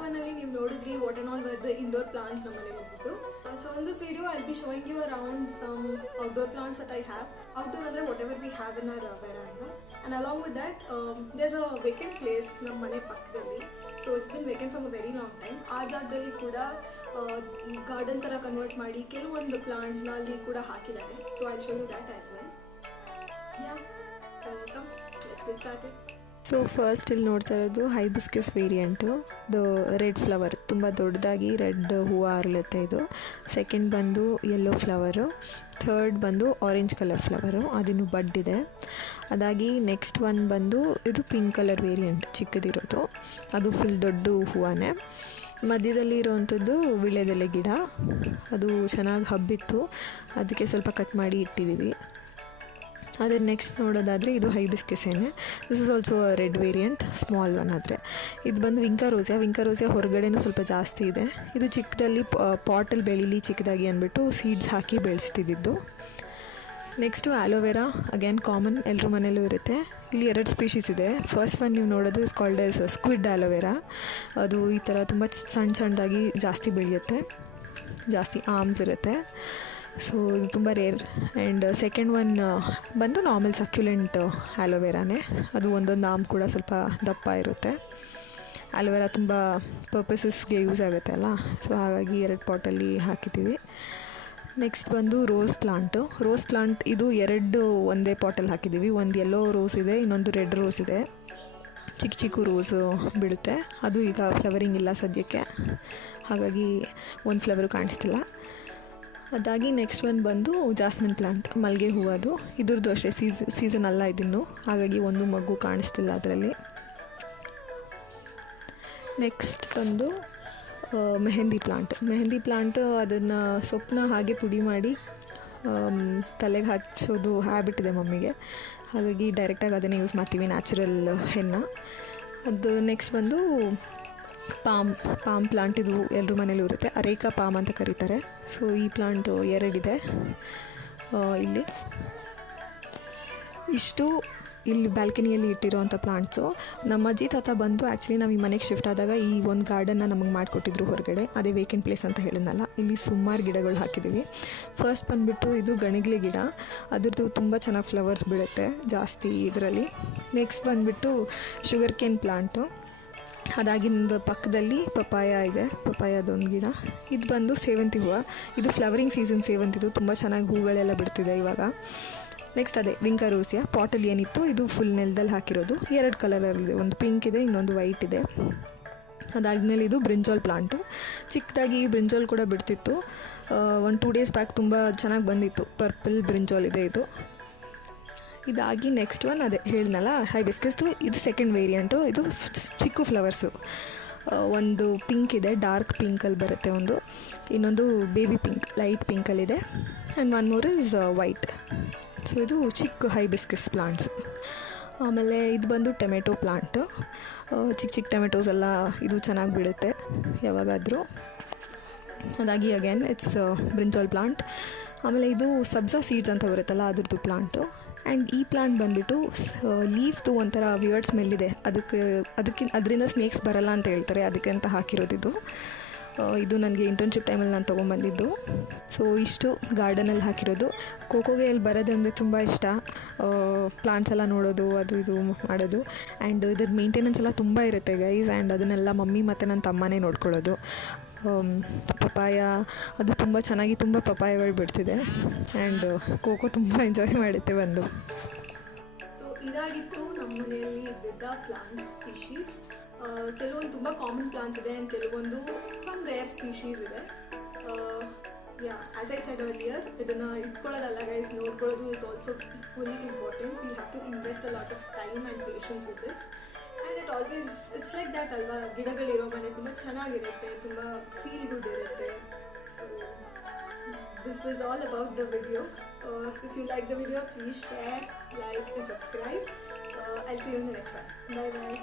Part 1 ಅಲ್ಲಿ ನೀವು ನೋಡಿದ್ರಿ what and all were the indoor plants ನಮ್ಮ ಮನೇಲಿ ಇದ್ದು. So in this video I be showing you around some outdoor plants that I have. Outdoor ಅಂದರೆ whatever we have in our veranda. And along with that there's a vacant place ನಮ್ಮ ಮನೆ ಪಕ್ಕದಲ್ಲಿ. So it's been vacant from a very long time. ಆ ಜಾಗದಲ್ಲಿ ಕೂಡ garden ಥರ convert ಮಾಡಿ ಕೆಲವೊಂದು ಪ್ಲಾಂಟ್ಸ್ನ ಅಲ್ಲಿ ಕೂಡ ಹಾಕಿದ್ದಾರೆ. So I show you that as well. Yeah, so come let's get started. So first ಇಲ್ಲಿ ನೋಡ್ತಾ ಇರೋದು ಹೈಬಿಸ್ಕಸ್ ವೇರಿಯಂಟು. ಇದು ರೆಡ್ ಫ್ಲವರ್, ತುಂಬ ದೊಡ್ಡದಾಗಿ ರೆಡ್ ಹೂವು ಅರಳುತ್ತೆ ಇದು. ಸೆಕೆಂಡ್ ಬಂದು ಯೆಲ್ಲೋ ಫ್ಲವರು. ಥರ್ಡ್ ಬಂದು ಆರೆಂಜ್ ಕಲರ್ ಫ್ಲವರು, ಅದಿನ್ನು ಬಡ್ಡಿದೆ. ಅದಾಗಿ ನೆಕ್ಸ್ಟ್ ಒನ್ ಬಂದು ಇದು ಪಿಂಕ್ ಕಲರ್ ವೇರಿಯಂಟ್ ಚಿಕ್ಕದಿರೋದು, ಅದು ಫುಲ್ ದೊಡ್ಡ ಹೂವಾನೆ. ಮಧ್ಯದಲ್ಲಿ ಇರೋವಂಥದ್ದು ವೀಳ್ಯದೆಲೆ ಗಿಡ, ಅದು ಚೆನ್ನಾಗಿ ಹಬ್ಬಿತ್ತು, ಅದಕ್ಕೆ ಸ್ವಲ್ಪ ಕಟ್ ಮಾಡಿ ಇಟ್ಟಿದ್ದೀವಿ. ಅದೇ ನೆಕ್ಸ್ಟ್ ನೋಡೋದಾದರೆ ಇದು ಹೈಬಿಸ್ಕಸ್ಸೇನೆ. This is also red variant, small one. ಆದರೆ ಇದು ಬಂದು ವಿಂಕರೋಸಿಯಾ ಹೊರಗಡೆನೂ ಸ್ವಲ್ಪ ಜಾಸ್ತಿ ಇದೆ. ಇದು ಚಿಕ್ಕದಲ್ಲಿ ಪಾಟಲ್ಲಿ ಬೆಳೀಲಿ ಚಿಕ್ಕದಾಗಿ ಅಂದ್ಬಿಟ್ಟು ಸೀಡ್ಸ್ ಹಾಕಿ ಬೆಳೆಸ್ತಿದ್ದು. ನೆಕ್ಸ್ಟು ಆಲೋವೆರಾ, ಅಗೇನ್ ಕಾಮನ್, ಎಲ್ಲರ ಮನೇಲೂ ಇರುತ್ತೆ. ಇಲ್ಲಿ 2 ಸ್ಪೀಷೀಸ್ ಇದೆ. ಫಸ್ಟ್ ಒನ್ ನೀವು ನೋಡೋದು is called as squid aloe vera. ಅದು ಈ ಥರ ತುಂಬ ಸಣ್ಣದಾಗಿ ಜಾಸ್ತಿ ಬೆಳೆಯುತ್ತೆ, ಜಾಸ್ತಿ ಆರ್ಮ್ಸ್ ಇರುತ್ತೆ. ಸೊ ಇದು ತುಂಬ ರೇರ್. ಆ್ಯಂಡ್ ಸೆಕೆಂಡ್ ಒನ್ ಬಂದು ನಾರ್ಮಲ್ ಸಕ್ಯುಲೆಂಟ್ ಆಲೋವೆರಾನೇ. ಅದು ಒಂದೊಂದು ಆರ್ಮ್ ಕೂಡ ಸ್ವಲ್ಪ ದಪ್ಪ ಇರುತ್ತೆ. ಆಲೋವೆರಾ ತುಂಬ ಪರ್ಪಸಸ್ಗೆ ಯೂಸ್ ಆಗುತ್ತೆ ಅಲ್ಲ, ಸೊ ಹಾಗಾಗಿ 2 ಪಾಟಲ್ಲಿ ಹಾಕಿದ್ದೀವಿ. ನೆಕ್ಸ್ಟ್ ಬಂದು ರೋಸ್ ಪ್ಲಾಂಟ್. ಇದು 2 ಒಂದೇ ಪಾಟಲ್ಲಿ ಹಾಕಿದ್ದೀವಿ. ಒಂದು ಯೆಲ್ಲೋ ರೋಸ್ ಇದೆ, ಇನ್ನೊಂದು ರೆಡ್ ರೋಸ್ ಇದೆ. ಚಿಕ್ಕ ರೋಸು ಬಿಡುತ್ತೆ. ಅದು ಈಗ ಫ್ಲವರಿಂಗ್ ಇಲ್ಲ ಸದ್ಯಕ್ಕೆ, ಹಾಗಾಗಿ ಒಂದು ಫ್ಲವರು ಕಾಣಿಸ್ತಿಲ್ಲ. ಅದಾಗಿ ನೆಕ್ಸ್ಟ್ ಒನ್ ಬಂದು ಜಾಸ್ಮಿನ್ ಪ್ಲಾಂಟ್, ಮಲ್ಲಿಗೆ ಹೂವು. ಅದು ಇದ್ರದ್ದು ಅಷ್ಟೇ ಸೀಸನ್ ಅಲ್ಲ ಇದಿನ್ನು, ಹಾಗಾಗಿ ಒಂದು ಮಗು ಕಾಣಿಸ್ತಿಲ್ಲ ಅದರಲ್ಲಿ. ನೆಕ್ಸ್ಟ್ ಬಂದು ಮೆಹಂದಿ ಪ್ಲಾಂಟ್. ಅದನ್ನು ಸೊಪ್ಪನ್ನ ಹಾಗೆ ಪುಡಿ ಮಾಡಿ ತಲೆಗೆ ಹಚ್ಚೋದು ಹ್ಯಾಬಿಟ್ ಇದೆ ಮಮ್ಮಿಗೆ, ಹಾಗಾಗಿ ಡೈರೆಕ್ಟಾಗಿ ಅದನ್ನೇ ಯೂಸ್ ಮಾಡ್ತೀವಿ, ನ್ಯಾಚುರಲ್ ಹೆನ್ನ. ಅದು ನೆಕ್ಸ್ಟ್ ಬಂದು ಪಾಮ್ ಪ್ಲಾಂಟ್. ಇದು ಎಲ್ಲರ ಮನೇಲೂ ಇರುತ್ತೆ, ಅರೇಕಾ ಪಾಮ್ ಅಂತ ಕರೀತಾರೆ. ಸೊ ಈ ಪ್ಲಾಂಟು 2 ಇದೆ ಇಲ್ಲಿ. ಇಷ್ಟು ಇಲ್ಲಿ ಬ್ಯಾಲ್ಕನಿಯಲ್ಲಿ ಇಟ್ಟಿರೋವಂಥ ಪ್ಲಾಂಟ್ಸು. ನಮ್ಮ ಅಜ್ಜಿ ತಾತ ಬಂದು ಆ್ಯಕ್ಚುಲಿ ನಾವು ಈ ಮನೆಗೆ ಶಿಫ್ಟ್ ಆದಾಗ ಈ ಒಂದು ಗಾರ್ಡನ್ನ ನಮಗೆ ಮಾಡಿಕೊಟ್ಟಿದ್ರು ಹೊರಗಡೆ, ಅದೇ ವೇಕೆಂಟ್ ಪ್ಲೇಸ್ ಅಂತ ಹೇಳಿದ್ನಲ್ಲ. ಇಲ್ಲಿ ಸುಮಾರು ಗಿಡಗಳು ಹಾಕಿದ್ದೀವಿ. ಫಸ್ಟ್ ಬಂದುಬಿಟ್ಟು ಇದು ಗಣಗ್ಲೆ ಗಿಡ, ಅದ್ರದ್ದು ತುಂಬ ಚೆನ್ನಾಗಿ ಫ್ಲವರ್ಸ್ ಬೀಳುತ್ತೆ ಜಾಸ್ತಿ ಇದರಲ್ಲಿ. ನೆಕ್ಸ್ಟ್ ಬಂದುಬಿಟ್ಟು ಶುಗರ್ ಕೇನ್ ಪ್ಲಾಂಟು. ಅದಾಗಿಂದ ಪಕ್ಕದಲ್ಲಿ ಪಪಾಯ ಇದೆ, ಪಪಾಯದೊಂದು ಗಿಡ. ಇದು ಬಂದು ಸೇವಂತಿ ಹೂವು. ಇದು ಫ್ಲವರಿಂಗ್ ಸೀಸನ್ ಸೇವಂತಿದು, ತುಂಬ ಚೆನ್ನಾಗಿ ಹೂಗಳೆಲ್ಲ ಬಿಡ್ತಿದೆ ಇವಾಗ. ನೆಕ್ಸ್ಟ್ ಅದೇ ವಿಂಕರೋಸಿಯಾ, ಪಾಟಲ್ಲಿ ಏನಿತ್ತು ಇದು ಫುಲ್ ನೆಲದಲ್ಲಿ ಹಾಕಿರೋದು. 2 ಕಲರಲ್ಲಿದೆ, ಒಂದು ಪಿಂಕ್ ಇದೆ, ಇನ್ನೊಂದು ವೈಟ್ ಇದೆ. ಅದಾದಮೇಲೆ ಇದು ಬ್ರಿಂಜಾಲ್ ಪ್ಲಾಂಟು. ಚಿಕ್ಕದಾಗಿ ಬ್ರಿಂಜಾಲ್ ಕೂಡ ಬಿಡ್ತಿತ್ತು. 1-2 ಡೇಸ್ ಬ್ಯಾಕ್ ತುಂಬ ಚೆನ್ನಾಗಿ ಬಂದಿತ್ತು. ಪರ್ಪಲ್ ಬ್ರಿಂಜಾಲ್ ಇದೆ ಇದು. ಇದಾಗಿ ನೆಕ್ಸ್ಟ್ ಒನ್ ಅದೇ ಹೇಳಿದ್ನಲ್ಲ ಹೈಬಿಸ್ಕಸ್ದು, ಇದು ಸೆಕೆಂಡ್ ವೇರಿಯಂಟು. ಇದು ಚಿಕ್ಕ ಫ್ಲವರ್ಸು. ಒಂದು ಪಿಂಕ್ ಇದೆ, ಡಾರ್ಕ್ ಪಿಂಕಲ್ಲಿ ಬರುತ್ತೆ ಒಂದು, ಇನ್ನೊಂದು ಬೇಬಿ ಪಿಂಕ್, ಲೈಟ್ ಪಿಂಕಲ್ಲಿದೆ. And 1 more is white. So ಇದು ಚಿಕ್ಕ ಹೈಬಿಸ್ಕಸ್ ಪ್ಲಾಂಟ್ಸು. ಆಮೇಲೆ ಇದು ಬಂದು ಟೊಮೆಟೊ ಪ್ಲಾಂಟು. ಚಿಕ್ಕ ಟೊಮೆಟೋಸ್ ಎಲ್ಲ ಇದು ಚೆನ್ನಾಗಿ ಬಿಡುತ್ತೆ ಯಾವಾಗಾದರೂ. ಅದಾಗಿ ಅಗೇನ್ ಇಟ್ಸ್ ಬ್ರಿಂಜಾಲ್ ಪ್ಲಾಂಟ್. ಆಮೇಲೆ ಇದು ಸಬ್ಜಾ ಸೀಡ್ಸ್ ಅಂತ ಬರುತ್ತಲ್ಲ ಅದ್ರದ್ದು ಪ್ಲಾಂಟು. ಆ್ಯಂಡ್ ಈ ಪ್ಲಾಂಟ್ ಬಂದುಬಿಟ್ಟು ಲೀಫ್ದು ಒಂಥರ ವಿಯರ್ಡ್ ಸ್ಮೆಲ್ ಇದೆ, ಅದರಿಂದ ಸ್ನೇಕ್ಸ್ ಬರಲ್ಲ ಅಂತ ಹೇಳ್ತಾರೆ, ಅದಕ್ಕೆ ಅಂತ ಹಾಕಿರೋದಿದು. ಇದು ನನಗೆ ಇಂಟರ್ನ್ಶಿಪ್ ಟೈಮಲ್ಲಿ ನಾನು ತೊಗೊಂಬಂದಿದ್ದು. ಸೊ ಇಷ್ಟು ಗಾರ್ಡನಲ್ಲಿ ಹಾಕಿರೋದು. ಕೋಕೋಗೆ ಇಲ್ಲಿ ಬರೋದಂದರೆ ತುಂಬ ಇಷ್ಟ, ಪ್ಲಾಂಟ್ಸ್ ಎಲ್ಲ ನೋಡೋದು, ಅದು ಇದು ಮಾಡೋದು. ಆ್ಯಂಡ್ ಇದ್ರ ಮೇಂಟೆನೆನ್ಸ್ ಎಲ್ಲ ತುಂಬ ಇರುತ್ತೆ ಗೈಸ್. ಆ್ಯಂಡ್ ಅದನ್ನೆಲ್ಲ ಮಮ್ಮಿ ಮತ್ತು ನನ್ನ ತಮ್ಮನೇ ನೋಡ್ಕೊಳ್ಳೋದು. ಪಪಾಯ ಅದು ತುಂಬ ಚೆನ್ನಾಗಿ ತುಂಬ ಪಪಾಯಗಳು ಬಿಡ್ತಿದೆ. ಆ್ಯಂಡ್ ಕೋಕೋ ತುಂಬ ಎಂಜಾಯ್ ಮಾಡುತ್ತೆ ಬಂದು. ಸೊ ಇದಾಗಿತ್ತು ನಮ್ಮ ಮನೆಯಲ್ಲಿ ಇದ್ದಿದ್ದ ಪ್ಲಾಂಟ್ಸ್ ಸ್ಪೀಶೀಸ್. ಕೆಲವೊಂದು ತುಂಬ ಕಾಮನ್ ಪ್ಲಾಂಟ್ಸ್ ಇದೆ ಆ್ಯಂಡ್ ಕೆಲವೊಂದು ಸಮ್ ರೇರ್ ಸ್ಪೀಶೀಸ್ ಇದೆ. ಆಸ್ ಐ ಸೆಡ್ ಅರ್ಲಿಯರ್, ಇದನ್ನು ಇಟ್ಕೊಳ್ಳೋದಲ್ಲ ಗೈಸ್, ನೋಡ್ಕೊಳ್ಳೋದು is also equally important. We have to invest a lot of time and patience with this. And it's like that ಅಲ್ವಾ, ಗಿಡಗಳಿರೋ ಮನೆ ತುಂಬ ಚೆನ್ನಾಗಿರುತ್ತೆ, ತುಂಬ ಫೀಲ್ ಗುಡ್ ಇರುತ್ತೆ. So this was all about the video. If you like the video, please share, like and subscribe. I'll see you in the next one. Bye bye.